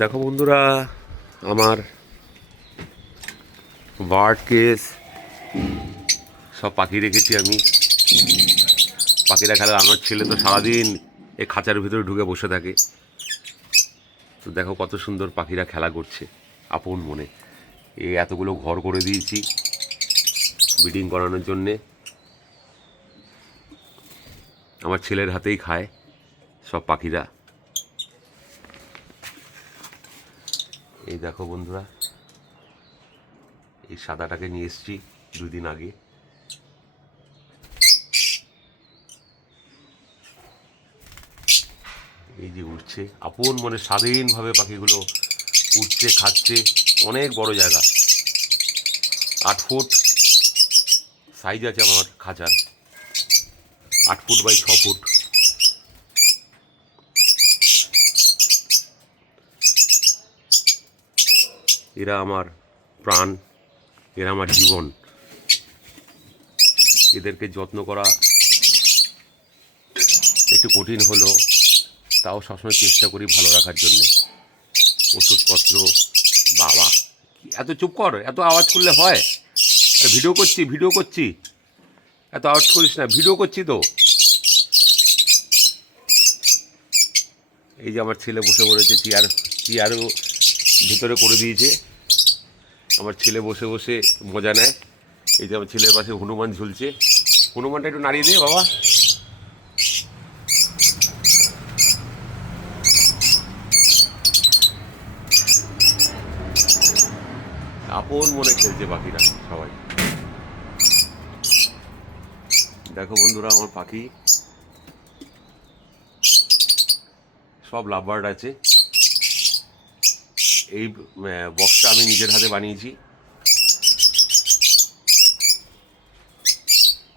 দেখো বন্ধুরা, আমার বার্ড কেস সব পাখি রেখেছি আমি। পাখিরা খেলা, আমার ছেলে তো সারাদিন এই খাঁচার ভিতরে ঢুকে বসে থাকে। তো দেখো কত সুন্দর পাখিরা খেলা করছে আপন মনে। এই এতগুলো ঘর করে দিয়েছি ব্রিডিং করানোর জন্যে। আমার ছেলের হাতেই খায় সব পাখিরা। এই দেখো বন্ধুরা, এই সাদাটাকে নিয়ে এসেছি 2 দিন আগে। এই যে উঠছে আপন মনে, স্বাধীনভাবে পাখিগুলো উঠছে, খাচ্ছে। অনেক বড় জায়গা, 8 ফুট সাইজ আছে আমার খাঁচার, 8 ফুট বাই 6 ফুট। এরা আমার প্রাণ, এরা আমার জীবন। এদেরকে যত্ন করা একটু কঠিন হলো, তাও সবসময় চেষ্টা করি ভালো রাখার জন্যে। ওষুধপত্র, বাবা এত চুপ কর, এত আওয়াজ করলে হয়? ভিডিও করছি, ভিডিও করছি, এত আওয়াজ করিস না, ভিডিও করছি তো। এই যে আমার ছেলে বসে পড়েছে, চেয়ারও ভিতরে করে দিয়েছে। আমার ছেলে বসে বসে মজা নেয়। এই যে আমার ছেলের পাশে হনুমান ঝুলছে, হনুমানটা একটু নাড়িয়ে দে বাবা। আপন মনে খেলছে পাখিরা সবাই। দেখো বন্ধুরা, আমার পাখি সব লাভবার্ড আছে। এই বক্সটা আমি নিজের হাতে বানিয়েছি।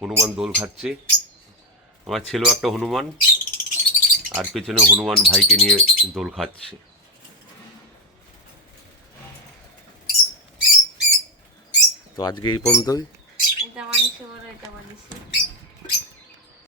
হনুমান দোল খাচ্ছে, আমার ছেলেও একটা হনুমান, আর পেছনে হনুমান ভাইকে নিয়ে দোল খাচ্ছে। তো আজকে এই পর্যন্তই। এটা বানিয়েছি, বলো এটা বানিয়েছি।